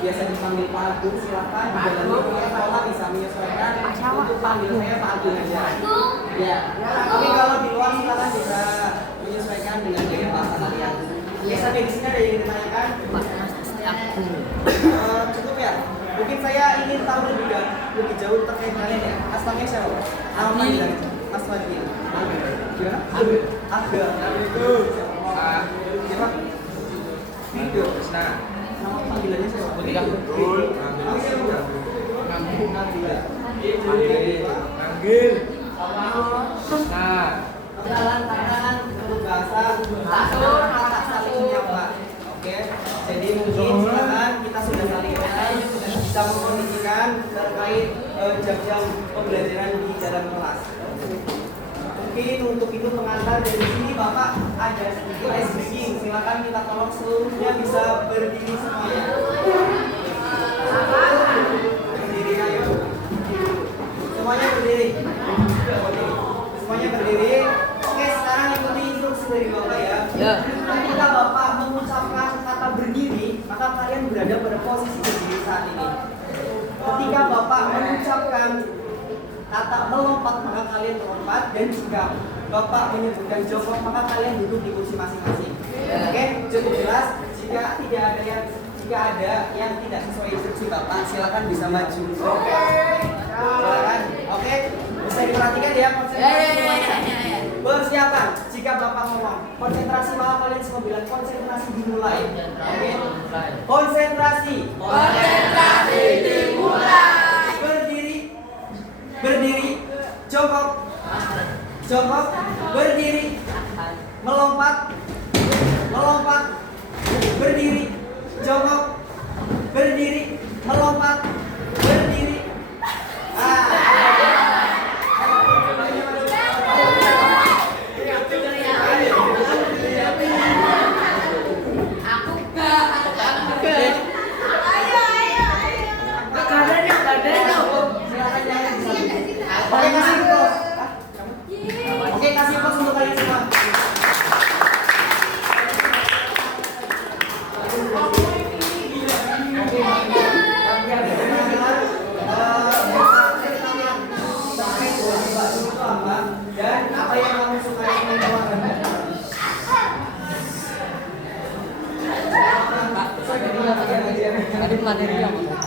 biasa dipanggil Pak Agung, silakan di dalam lingkungan sekolah bisa menyesuaikan untuk panggil saya Pak Agung aja. Ya, tapi kalau di luar silakan bisa menyesuaikan dengan gaya bahasa kalian. Biasa di sini ada yang ditanyakan? Cukup ya. Mungkin saya ingin tahu lebih jauh terkait kalian ya. Asmanya siapa? Nama panggilan Mas Fadli. Gimana? Aga. Itu. Siapa? Video. Nah, nama panggilannya siapa? Ketika betul. Manggil. Nah, kenalan untuk bahasa kata saling menyapa. Oke, jadi mungkin silakan kita sudah saling kenal, bisa mengkondisikan terkait jam-jam pembelajaran di dalam kelas. Mungkin untuk itu pengantar dari sini Bapak ada sedikit ice breaking. Silakan kita tolong seluruhnya bisa berdiri semuanya. Berdiri ayo. Semuanya berdiri. Semuanya berdiri. Oke, sekarang ikuti instruksi dari Bapak ya. Ketika Bapak mengucapkan kata berdiri, maka kalian berada pada posisi berdiri saat ini. Ketika Bapak mengucapkan kata melompat, maka kalian melompat. Dan jika Bapak menyebutkan jongkok, maka kalian duduk di kursi masing-masing. Oke, cukup jelas. Jika ada yang tidak sesuai instruksi Bapak, silakan bisa maju. Oke. Silakan. Oke. Bisa diperhatikan ya konsentrasi. Persiapan. Jika Bapak ngomong konsentrasi, maka kalian semua bilang konsentrasi dimulai. Oke. Konsentrasi. Konsentrasi dimulai. Berdiri. Berdiri. Jongkok. Jongkok. Berdiri. Melompat. Melompat. Berdiri. Jongkok. Berdiri. Melompat. Berdiri. Oke, kasih pos untuk kalian semua. Dan apa yang kamu sukai dengan olahraga?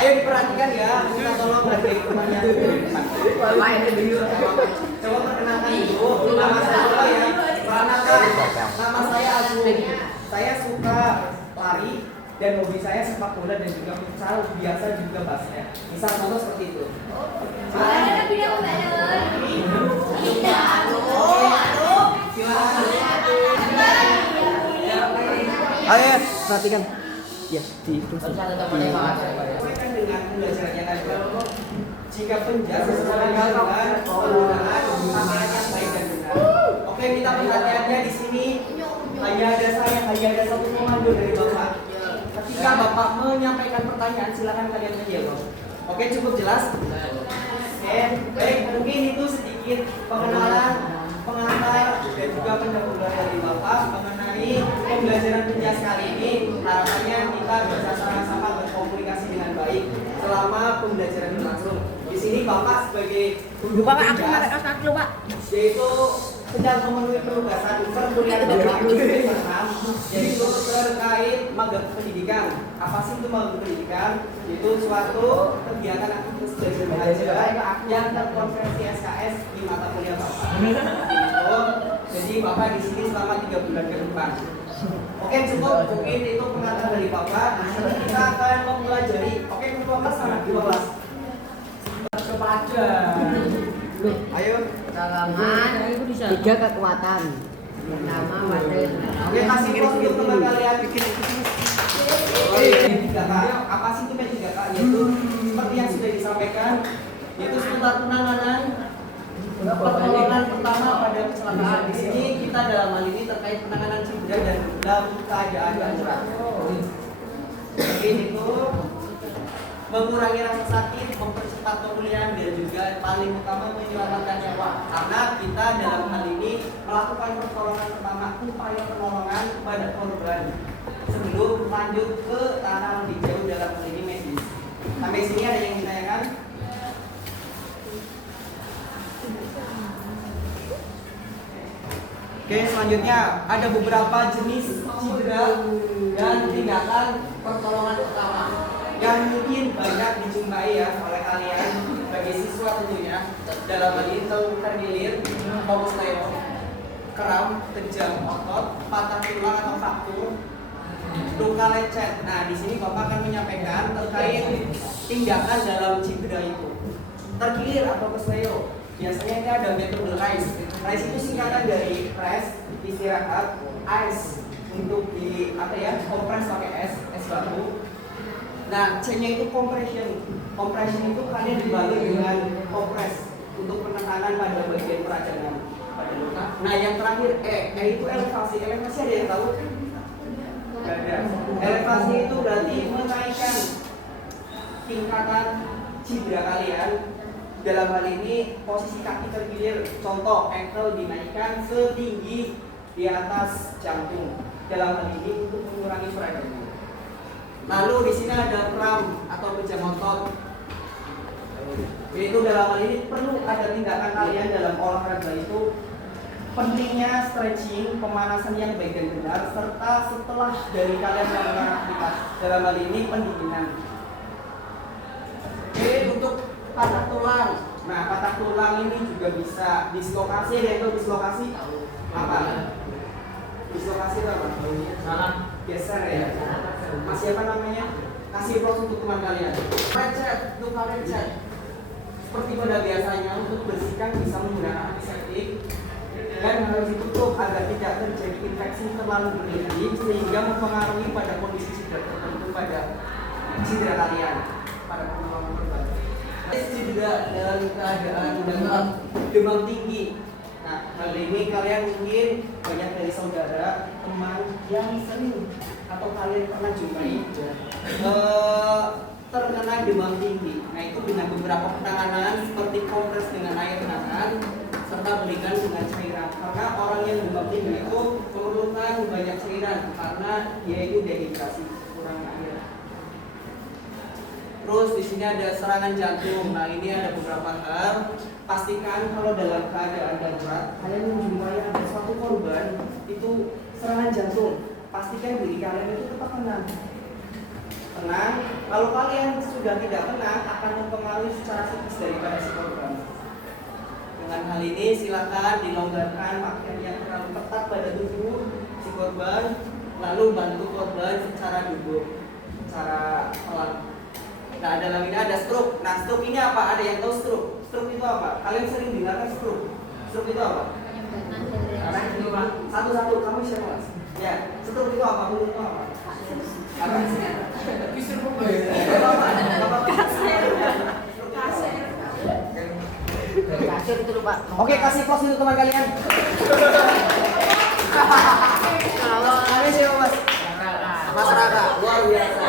Ayo diperhatikan ya, kita tolong dari pertanyaan. Coba perkenalkan dulu. Nama saya ya. Nama saya Agung. Saya suka lari dan hobi saya sepak bola dan juga futsal, biasa juga basket. Misal contoh seperti itu. Ayo, perhatikan. Ya, di Sesuaikan dengan pembelajarannya tadi. Jika penjelasan sesuai dengan penggunaan yang baik dan benar. Oke, kita perhatiannya di sini hanya ada satu komando dari Bapak. Ketika Bapak menyampaikan pertanyaan, silakan kalian menjawab. Oke, cukup jelas? Oke, baik, mungkin itu sedikit pengenalan, pengantar dan juga pendahuluan dari Bapak mengenai pembelajaran penjas kali ini. Harapannya kita bisa sama-sama berkomunikasi dengan baik selama pembelajaran berlangsung. Di sini Bapak sebagai guru penjas, yaitu sedang memenuhi penugasan perkuliahan Bapak yaitu terkait magang pendidikan. Apa sih itu magang pendidikan? Itu suatu kegiatan aktivitas belajar mengajar yang terkonversi SKS di mata kuliah Bapak. Gitu. Jadi Bapak di sini selama 3 bulan ke depan. Oke, cukup. Mungkin itu pengantar dari Bapak. Di sini kita akan mempelajari. Oke, ketua kelas mana? Ketua kelas. Kepada. Ayo. Salaman, 3 kekuatan. Pertama, materi. Oke, kasih pos untuk teman kalian. Apa sih itu P3K? Yaitu seperti yang sudah disampaikan, yaitu seputar penanganan pertolongan pertama pada kecelakaan. Di sini kita dalam hal ini terkait penanganan cedera dan dalam keadaan darurat. Mungkin itu mengurangi rasa sakit, mempercepat pemulihan dan juga paling utama menyelamatkan nyawa. Karena kita dalam hal ini melakukan pertolongan pertama, upaya penolongan kepada korban sebelum lanjut ke tanah lebih jauh dalam hal ini medis. Oke, sini ada yang ditanyakan? Oke, selanjutnya ada beberapa jenis cedera dan tindakan pertolongan pertama yang mungkin banyak dijumpai ya oleh kalian bagi siswa tentunya. Dalam hal ini tergilir, komsleo, kram, kejang otot, patah tulang atau fraktur, luka lecet. Nah, di sini Bapak akan menyampaikan terkait tindakan dalam cedera itu. Tergilir atau komsleo, biasanya ini ada metode RICE. RICE itu singkatan dari rest, istirahat, ice untuk di apa ya, kompres pakai es batu. Nah, C-nya itu compression. Compression itu kalian dibalik dengan kompres untuk penekanan pada bagian peradangan pada luka. Nah, yang terakhir E itu elevasi. Elevasi ada yang tahu? Nggak ada. Elevasi itu berarti menaikkan tingkatan cedera kalian. Dalam hal ini posisi kaki tergilir. Contoh, ankle dinaikkan setinggi di atas jantung. Dalam hal ini untuk mengurangi peradangan. Lalu di sini ada kram atau kejang otot. Yaitu dalam hal ini perlu ada tindakan kalian dalam olahraga itu pentingnya stretching, pemanasan yang baik dan benar, serta setelah dari kalian melakukan aktivitas. Dalam hal ini pendinginan. Oke, untuk patah tulang. Nah, patah tulang ini juga bisa dislokasi. Ada yang tahu dislokasi? Apa? Dislokasi itu apa? Salah. Geser ya. Masih apa namanya? Kasih pros untuk teman kalian. Lecet, luka lecet. Seperti pada biasanya untuk bersihkan bisa menggunakan antiseptik dan harus ditutup agar tidak terjadi infeksi terlalu berlebih sehingga mempengaruhi pada kondisi cedera tertentu pada cedera kalian pada pertolongan terbaru. Cedera dalam keadaan demam tinggi. Nah, hal ini kalian mungkin banyak dari saudara, teman yang sering atau kalian pernah jumpai terkena demam tinggi. Nah, itu dengan beberapa penanganan seperti kompres dengan air hangat serta berikan dengan cairan. Karena orang yang demam tinggi itu memerlukan banyak cairan karena dia itu dehidrasi, kurang air. Terus di sini ada serangan jantung. Nah, ini ada beberapa hal. Pastikan kalau dalam keadaan darurat kalian menjumpai ada suatu korban itu serangan jantung. Pastikan diri kalian itu tetap tenang. Tenang. Kalau kalian sudah tidak tenang akan mempengaruhi secara psikis daripada si korban. Dengan hal ini silakan dilonggarkan pakaian yang terlalu ketat pada tubuh si korban, lalu bantu korban secara duduk, secara pelan. Nah, dalam ini ada stroke. Nah, stroke ini apa? Ada yang tahu stroke? Stroke itu apa? Kalian sering dengar kan stroke? Stroke itu apa? Satu-satu, kamu siapa mas? Ya, stroke itu apa? Itu apa? Apa sih? Kasir itu lupa. Oke, kasih pos untuk teman kalian. Kalau Kalian siapa mas? Mas Raka, luar biasa.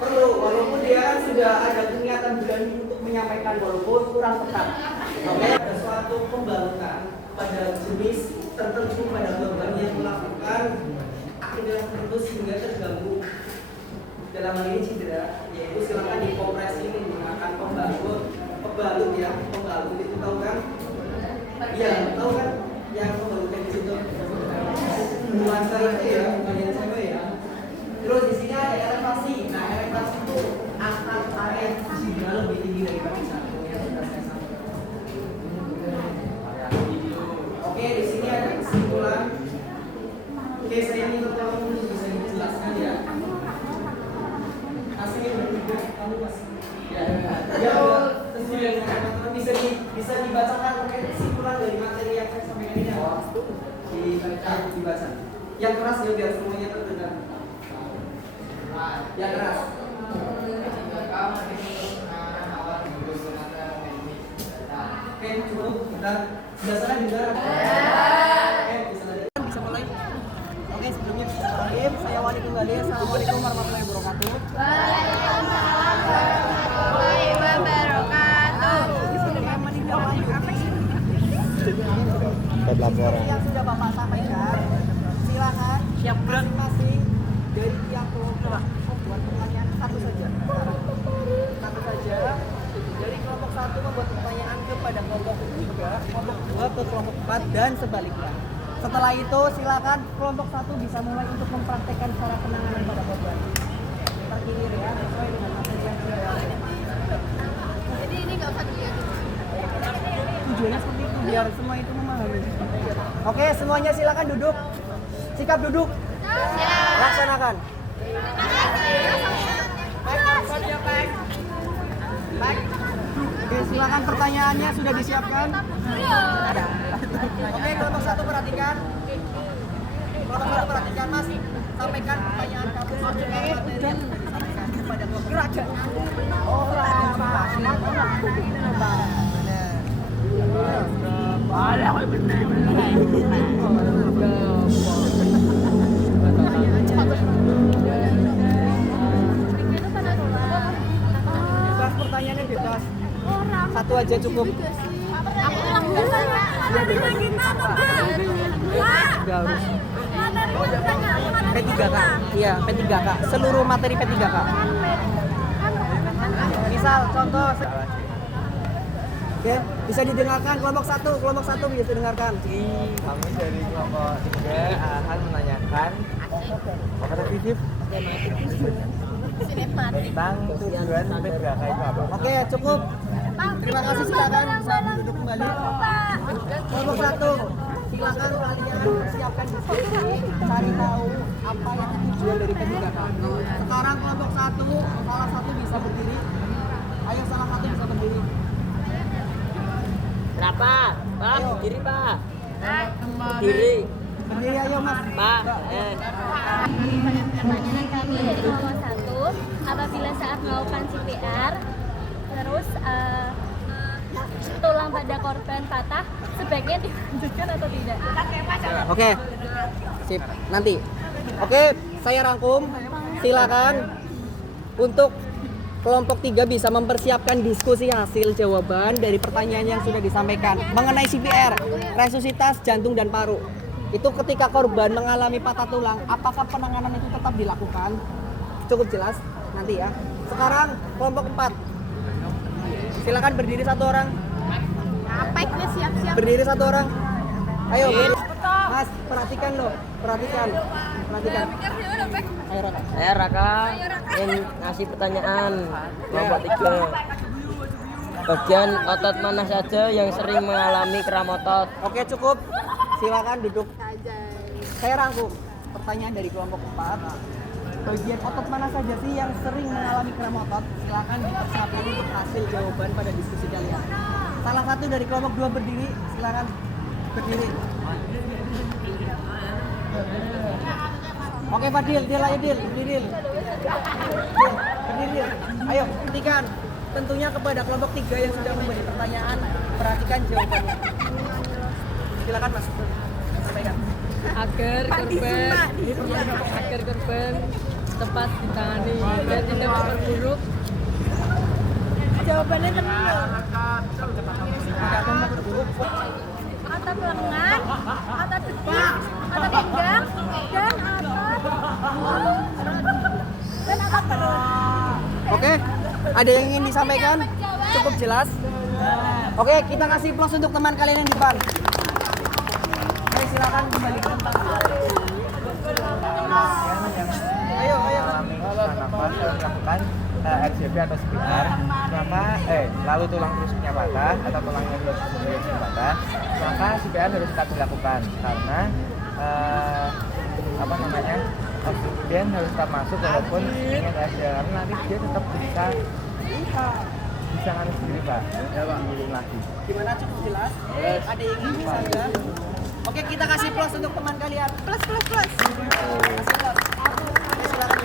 Perlu, walaupun dia kan sudah ada niatan berani untuk menyampaikan walaupun kurang tepat. Oke, ada suatu pembalutan pada jenis tertentu pada korban yang melakukan aktivitas tertentu sehingga terganggu dalam hal ini cedera, yaitu silakan dikompresi menggunakan pembalut ya, pembalut itu tahu kan? Iya, tahu kan? Yang pembalutnya di situ nuansa itu ya, bukan yang cewek ya. Terus di sini ada elevasi. Nah, elevasi itu angkat tarik cedera lebih tinggi daripada jantung yang sudah saya sampaikan. Oke, di sini ada kesimpulan. Oke, saya minta tolong bisa dijelaskan ya. Hasilnya berikut kamu mas. Ya, bisa dibacakan kesimpulan dari materi yang saya sampaikan ini. Dibaca. Yang keras ya biar semuanya terdengar. Yang keras. Oke, cukup. Bentar. Sudah sana dengar. Oke, bisa mulai. Oke, sebelumnya bismillahirrahmanirrahim. Saya Wali kembali. Assalamualaikum warahmatullahi wabarakatuh. Warahmatullahi wabarakatuh. Yang sudah Bapak sampaikan, silakan masing-masing dari tiap kelompok membuat pertanyaan satu saja. 4 dan sebaliknya. Setelah itu silakan kelompok 1 bisa mulai untuk mempraktekkan cara penanganan pada korban. Terkilir ya, sesuai dengan materi yang sudah ada. Jadi ini nggak usah dilihat. Tujuannya seperti itu biar semua itu memahami. Oke, semuanya silakan duduk. Sikap duduk. Laksanakan. Oke, silakan pertanyaannya sudah disiapkan. Oke, kelompok 1 perhatikan. Kelompok 1 perhatikan, Mas. Sampaikan pertanyaan kamu sesuai materi yang sudah disampaikan kepada kelompok. Bebas pertanyaannya bebas. Satu aja cukup. Aku bilang biasa ya. Enggak harus. P3K. Iya, P3K. Seluruh materi P3K. Misal contoh. Oke, bisa didengarkan kelompok 1 bisa didengarkan. Kami dari kelompok 3 akan menanyakan kompetitif tentang tujuan P3K itu apa? Oke, cukup. Terima kasih, silakan bisa duduk kembali. Kelompok 1, silakan kalian siapkan diskusi, cari tahu apa yang tujuan dari P3K. Sekarang kelompok 1, salah satu bisa berdiri. Ayo salah satu bisa berdiri. Berapa? Pak, Ayo. berdiri Pak. Berdiri. Berdiri ayo Mas. Pak. Pertanyaan kami dari kelompok 1, apabila saat melakukan CPR terus tulang pada korban patah, sebaiknya dilanjutkan atau tidak? Oke. Sip. Nanti. Oke, saya rangkum. Silakan untuk kelompok 3 bisa mempersiapkan diskusi hasil jawaban dari pertanyaan yang sudah disampaikan mengenai CPR, resusitasi jantung dan paru. Itu ketika korban mengalami patah tulang, apakah penanganan itu tetap dilakukan? Cukup jelas nanti ya. Sekarang kelompok 4. Silakan berdiri satu orang. Siap-siap. Berdiri satu orang. Ayo, berdiri. Mas, perhatikan loh. Perhatikan. Ayo, Raka. Saya Raka ingin ngasih pertanyaan kelompok 3. Bagian otot mana saja yang sering mengalami kram otot? Oke, cukup. Silakan duduk. Saya rangkum pertanyaan dari kelompok 4. Bagian otot mana saja sih yang sering mengalami kram otot? Silakan dipersiapkan untuk hasil jawaban pada diskusi kalian. Salah satu dari kelompok 2 berdiri, silakan berdiri. Oke, Fadil, Dil, ayo Dil, berdiri Dil. Berdiri Dil. Ayo, buktikan. Tentunya kepada kelompok 3 yang sudah memberi pertanyaan, perhatikan jawabannya. Silakan Mas. Sampaikan. agar korban tepat ditangani dan tidak memperburuk. Jawabannya tenang. Otot lengan, otot betis, otot pinggang, dan otot perut. Oke, ada yang ingin disampaikan? Cukup jelas. Oke, kita kasih plus untuk teman kalian yang di depan. Oke, silakan kembalikan. Ayo. Kenapa melakukan RCP atau CPR? Lalu tulang rusuknya patah atau tulangnya rusuknya patah, maka CPR harus tetap dilakukan karena oksigen harus tetap masuk walaupun ini ada karena nanti dia tetap bisa nganu sendiri Pak. Ngulung lagi. Gimana, cukup jelas? Ada yang ingin disampaikan? Oke, kita kasih plus untuk teman kalian. Plus. Kasih plus. Oke,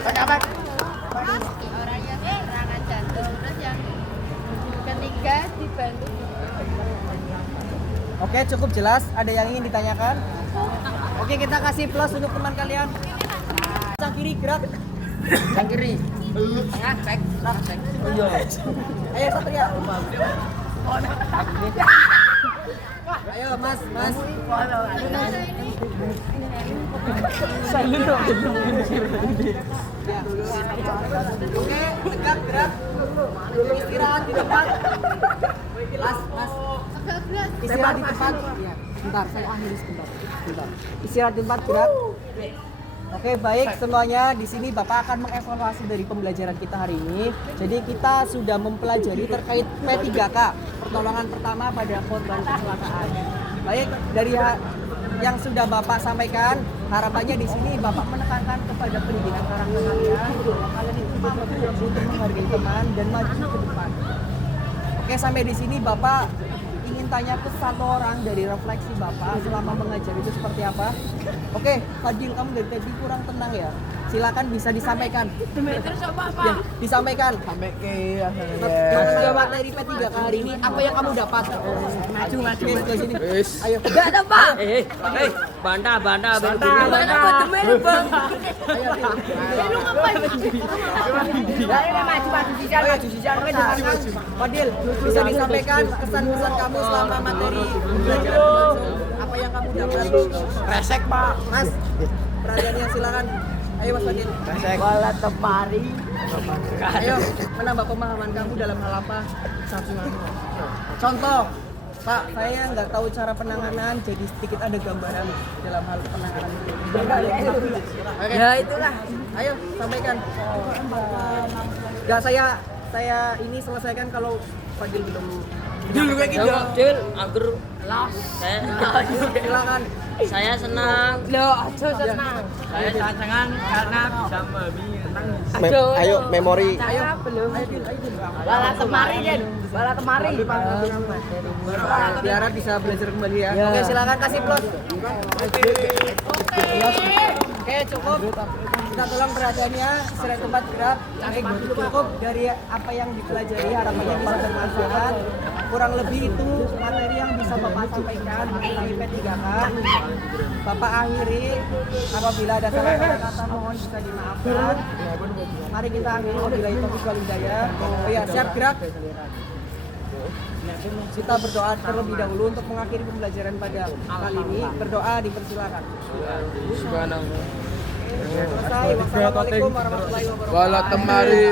silakan. Orangnya serangan jantung, terus yang ketiga dibantu. Oke, cukup jelas. Ada yang ingin ditanyakan? Oke, kita kasih plus untuk teman kalian. Sang kiri gerak. Yang kiri. Tengah cek. Ayo Satria. Ayo Mas. Oke, tegak gerak. Istirahat di tempat. Mas. Istirahat di tempat. Iya. Bentar, saya akhiri sebentar. Istirahat di tempat, gerak. Oke, baik semuanya. Di sini Bapak akan mengevaluasi dari pembelajaran kita hari ini. Jadi kita sudah mempelajari terkait P3K, pertolongan pertama pada korban kecelakaan. Baik, dari yang sudah Bapak sampaikan, harapannya di sini Bapak menekankan kepada pendidikan karakter kalian bahwa kalian itu mampu untuk menghargai teman dan maju ke depan. Oke, sampai di sini Bapak ingin tanya ke satu orang dari refleksi Bapak selama mengajar itu seperti apa? Oke, Fadil, kamu dari tadi kurang tenang ya. Silakan bisa disampaikan. Ya, disampaikan. Sampai ke Coba materi P3K hari ini apa yang kamu dapat? Maju ke sini. Ayo. Enggak ada, Pak. Bantah. Ayo. Fadil, bisa disampaikan kesan-kesan kamu selama materi belajar berlangsung? Apa yang kamu dapat? resek Pak. Mas, perhatiannya silakan. Ayo Mas Fadil. Resek. Bola temari. Ayo, menambah pemahaman kamu dalam hal apa? Contoh, Pak, saya nggak tahu cara penanganan, jadi sedikit ada gambaran dalam hal penanganan. Oke. Ya itulah. Ayo, sampaikan. Nggak, saya ini selesaikan kalau Fadil belum. Dulu kayak gitu. Dil, anggur saya Silakan. saya senang. Senang. Saya sangat karena bisa Ayo, memori. Saya belum. Ayo, Dil. Bala temari, Den. Bala temari. Biar bisa belajar kembali ya. Oke, silakan kasih plus. Oke, cukup. Kita tolong perhatiannya, istirahat tempat gerak. Baik, cukup dari apa yang dipelajari, harapannya bisa bermanfaat. Kurang lebih itu materi yang bisa Bapak sampaikan mengenai P3K. Bapak akhiri, apabila ada salah kata mohon bisa dimaafkan. Mari kita akhiri, wabillahi taufiq wal hidayah. Oh ya, siap gerak. Kita berdoa terlebih dahulu untuk mengakhiri pembelajaran pada kali ini. Berdoa dipersilakan. Selesai. Wassalamualaikum warahmatullahi wabarakatuh. Wala temari.